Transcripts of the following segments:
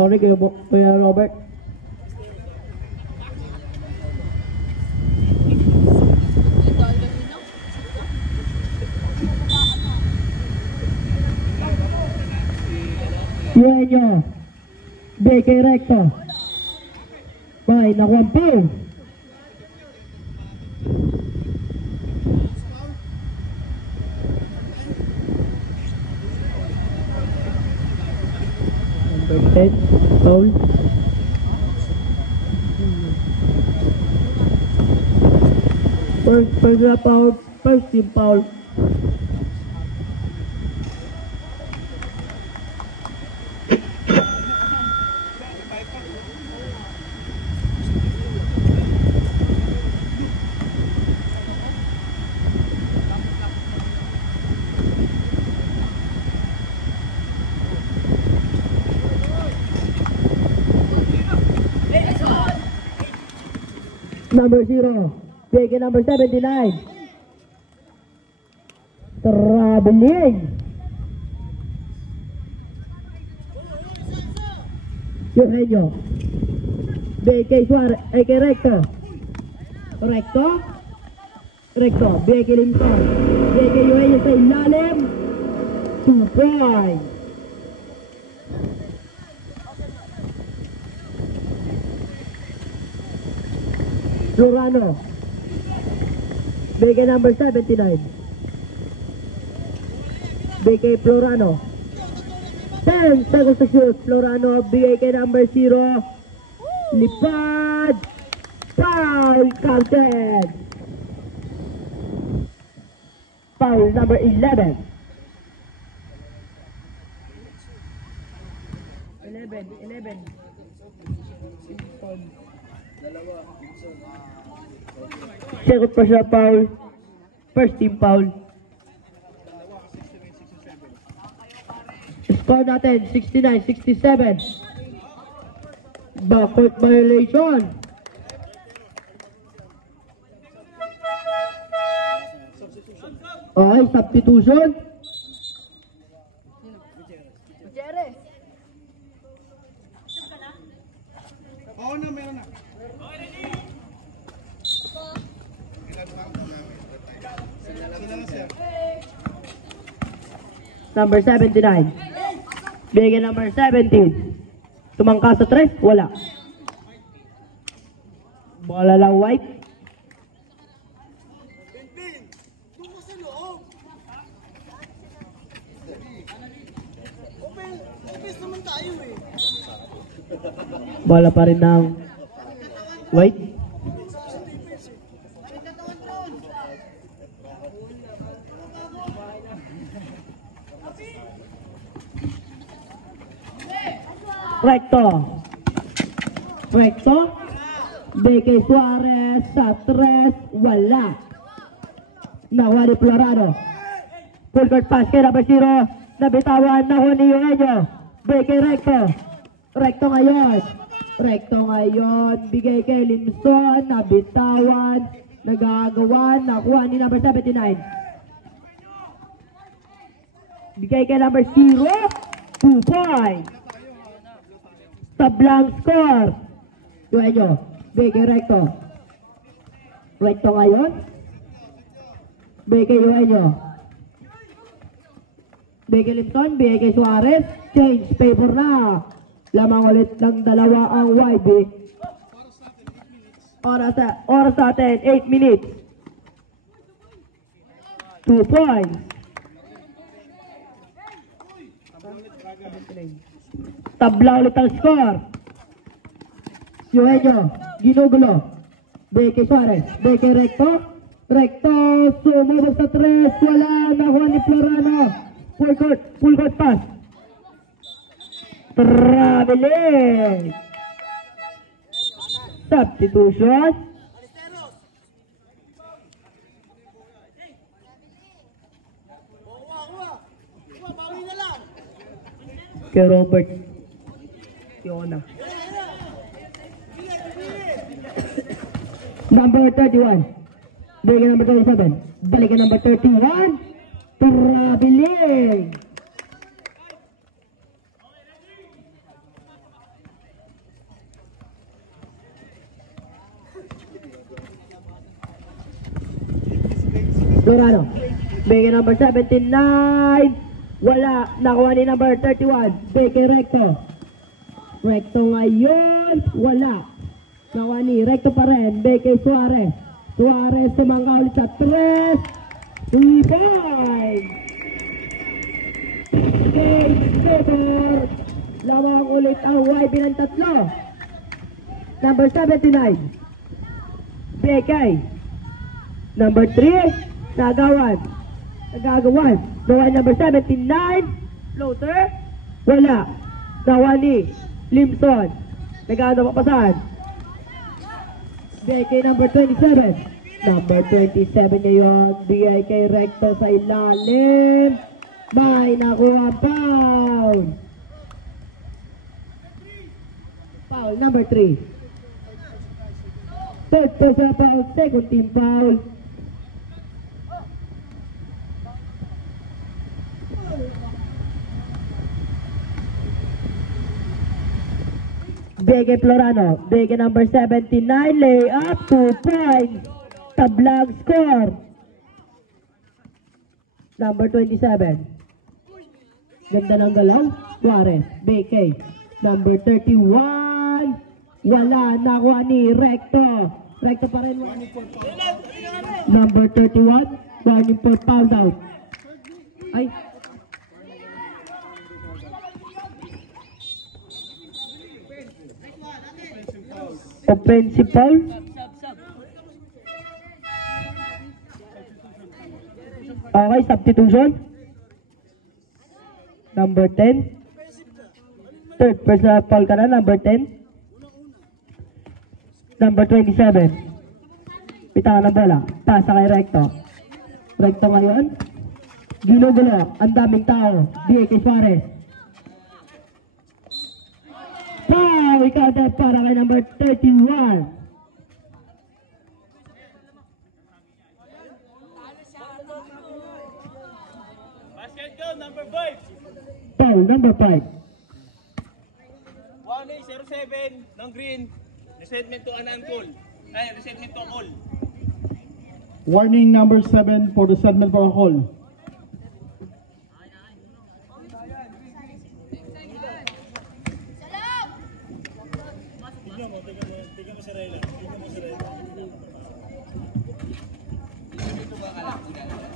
Sorry Kuya Robert. Yueño. BK Recto. Bye, nakuha ang foul. Number 10, foul. First team foul. Number 0, BK number 79. Traveling. Eugenio. BK Suarez, BK Recto. Recto, BK Linton. BK Eugenio sa ilalim. 2 points. Florano. BK number 79. BK Florano. 10 seconds to shoot. Florano, BK number 0. Lipad. Foul counted. Foul number 11. 11. Second personal foul. First team foul. Score natin 69-67. Backcourt violation. Okay, substitution. Oo na, meron na. Number 79. Bigyan number 17. Tumangka sa 3, wala. Bola lang white. Doon ka sa loob. Obvious naman tayo eh. Bola pa rin ng white. Recto. BK Suarez sa 3, wala. Nakuha ni Florano. Full court pass kay number 0. Nabitawan, nakuha ni Eugenio. BK Recto ngayon. Bigay kay Limson. Nabitawan. Nagagawa. Nakuha ni number 79. Bigay kay number 0. 2 points. Tablang score. Eugenio. BK Recto ngayon. BK Eugenio. BK Limson. BK Suarez. Change paper na. Lamang ulit ng dalawa ang YB. Oras natin 8 minutes. 2 points. Tabla ulit ang score. Eugenio, ginugulo. BK Suarez, BK Recto, sumubog sa 3, wala. Nakuha ni Florano. Full court pass. Traveling. Substitution. Kay Robert Yona. Number 31. Balikan number 27. Balikan number 31. Traveling. Florano. Bigay number 79. Wala. Nakuha ni number 31. Bigay Recto. Recto ngayon. Wala. Nakuha ni Recto pa rin. Bigay Suarez. Suarez sumangga ulit sa 3. 3 points. Game score. Lawang ulit ang YB ng tatlo. Number 79. BK. Number 3. Nagawan. Nawa number 79. Floater. Wala. Nawa ni Limson. Nagagawa papasan. BK number 27. Number 27 ngayon. BK Recto sa ilalim. May nakuha foul. Foul number 3. Third personal foul, second team foul. Bege Florano, Bege number 79, lay up, 2 points. Tablag score. Number 27. Ganda ng galaw, Suarez, Bege. Number 31, wala, nakuha ni Recto. Recto pa rin. Number 31, running for foul out. Ay. Offensive foul. Okay, substitution. Number 10. Third personal foul ka na, number 10. Number 27. Pita ka ng bola. Pasa kay Recto. Recto ngayon. Ginugulo. Ang daming tao. BK Suarez. Foul! Ikaw na para kay number 31. Basket go, number 5. Foul, number 5. 1-07 ng green. Resetment to an uncall. Ay, resetment to a call. Warning number 7 for the segment for a call.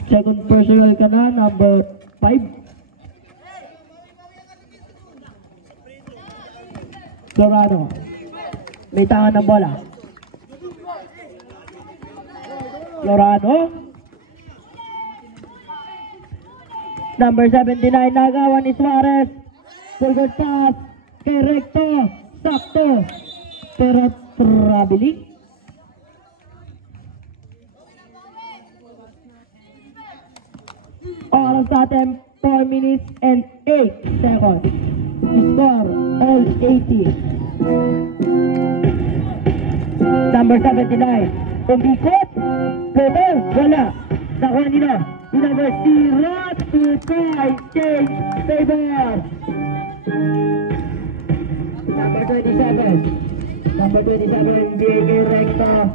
Second personal ka na, number 5. Florano. May tangan ng bola. Florano. Number 79, nagawa ni Suarez. Forward pass kay Recto. Sakto. Pero traveling. Oras natin 4 minutes and 8 seconds. Score all 80. Number 79. Umikot. Pero wala. Nakuha nila. Number 0 to 5. Change favor. Number 27. Number 27. Diego Recto.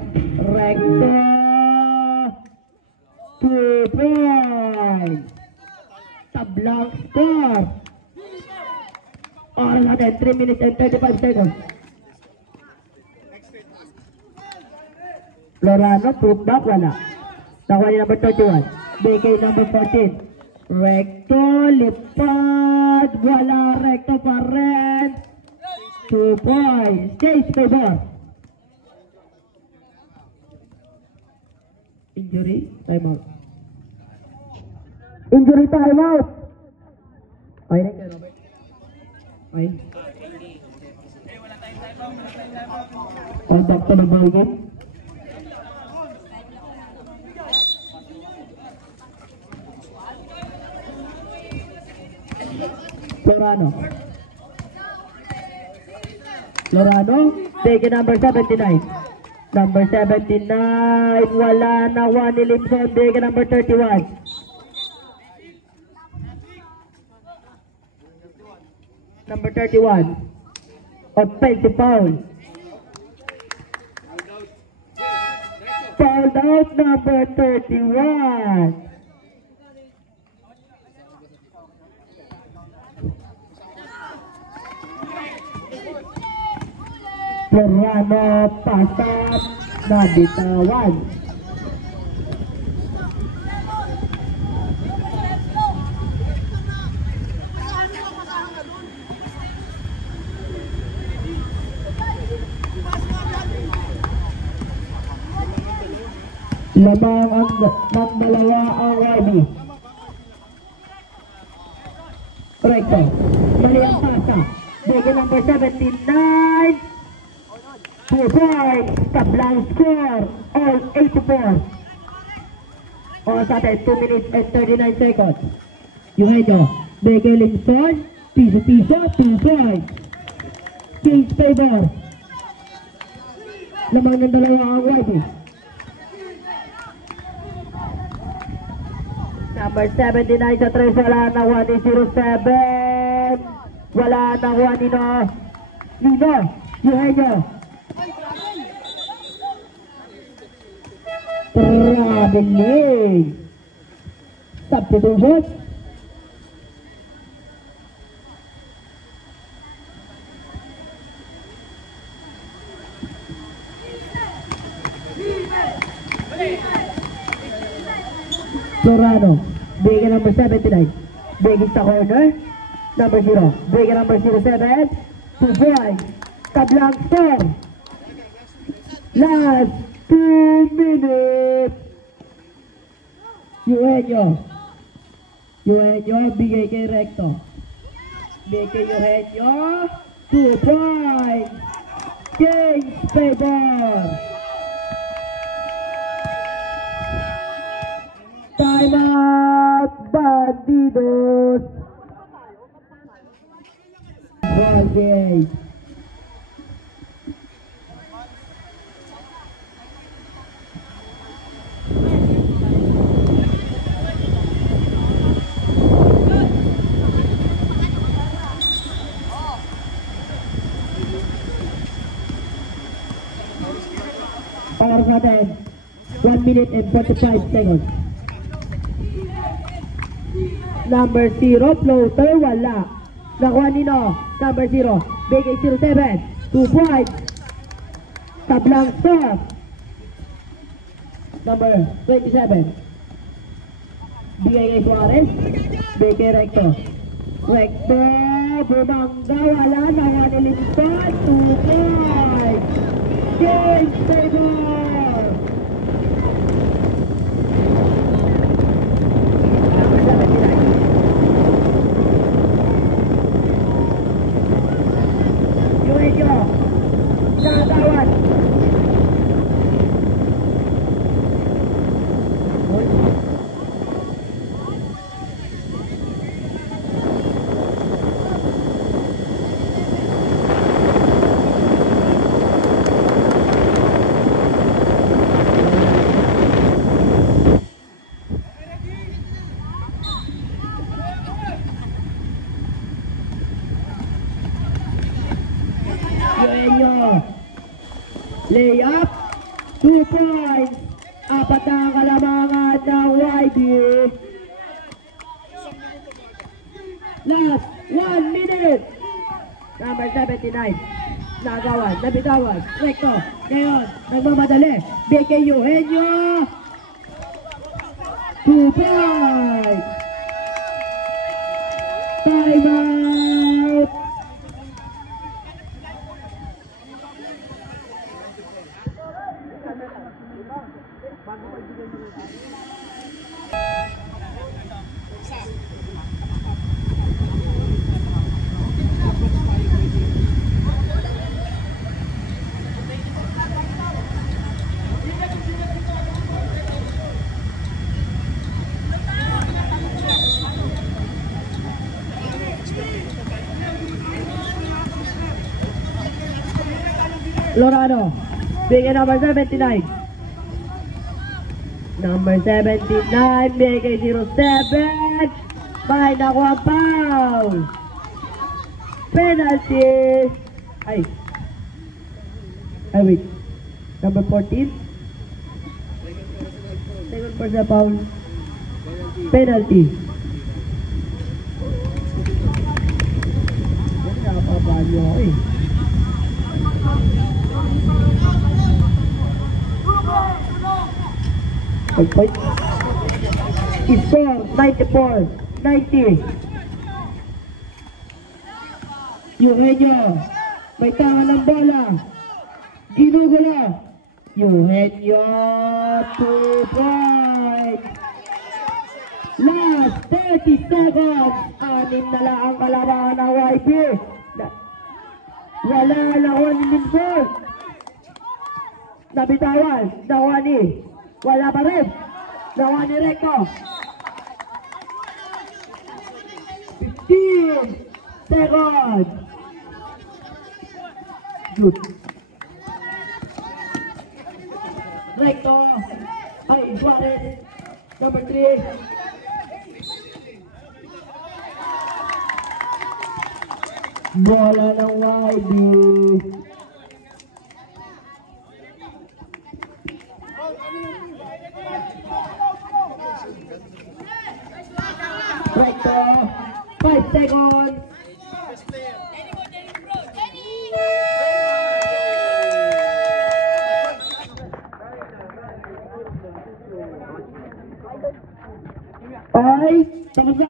Recto. 2 points. Tablang score. Oras natin 3 minutes and 35 seconds. Florano, put back, wala. Nakuha niya number 31. BK number 14. Recto, lipad, wala. Recto pa rin. 2 points. Change favor. Injury, time out. Injury time out. Okay na kayo, Robert? Okay. Contact to the ball game. Florano. Florano, take number 79. Number 79, wala na. One ni Limson, take number 31. Number 31. Offensive foul. Foul out number 31. Floriano Pasat na bitawan. Lamang ang ng dalawa ang YB. Recto. Mali ang pasa. Bigay number 79. 2 points. Tablang score. All 84. O sa atin, 2 minutes and 39 seconds. Yung medyo. Bigay Linson. Piso-piso. 2 points. King's favor. Lamang ng dalawa ang YB. Number 79 sa 3, wala na 1-07. Wala na 1 Nino. Eugenio. Traveling. Substitution. Floriano, bigay number 79. Bigay sa corner. Number 0. Bigay number 07. 2 points. Tablang score. Last 2 minutes. Eugenio. Eugenio, bigay kay Recto. Bigay kay Eugenio. 2 points. King's favor. Time out, Bandidos. Ball game. Para sa atin, 1 minute and 45 seconds. Number 0, floater, wala. Nakuha nino. Number 0, bigay 07. 2 points. Tablang stop. Number 27. Bigay kay Suarez. Bigay kay Recto. Recto, bumangga, wala. Nakuha ni Linton. 2 points. King's favor. Number 79. Eugenio, nakatawad. Eugenio, lay up, 2 points. Apat na kalamangan ng YB. Last 1 minute. Number 79. Nagawan, nabitawan. Recto. Ngayon, nagmamadali. BK Eugenio. 2 points. Time out. Floriano, bigay number 79. Number 79, bigay 07. May nakuha foul. Penalty. Ay, wait. Number 14. Personal foul. Penalty. Nakapapalo ako eh. Point. Score 94-90. Eugenio. May tanga ng bola. Ginugulo. Eugenio. 2 points. Last 30 seconds. 6 na lang ang kalabangan ng YB. Wala na ako ni Minson. Nabitawan. Nakuha ni. Wala pa rin. Nakuha ni Recto. 15 seconds. Good. Recto. Ay, Suarez. Number 3. Bola ng YB. Recto. 5 seconds. Ay, tapos na.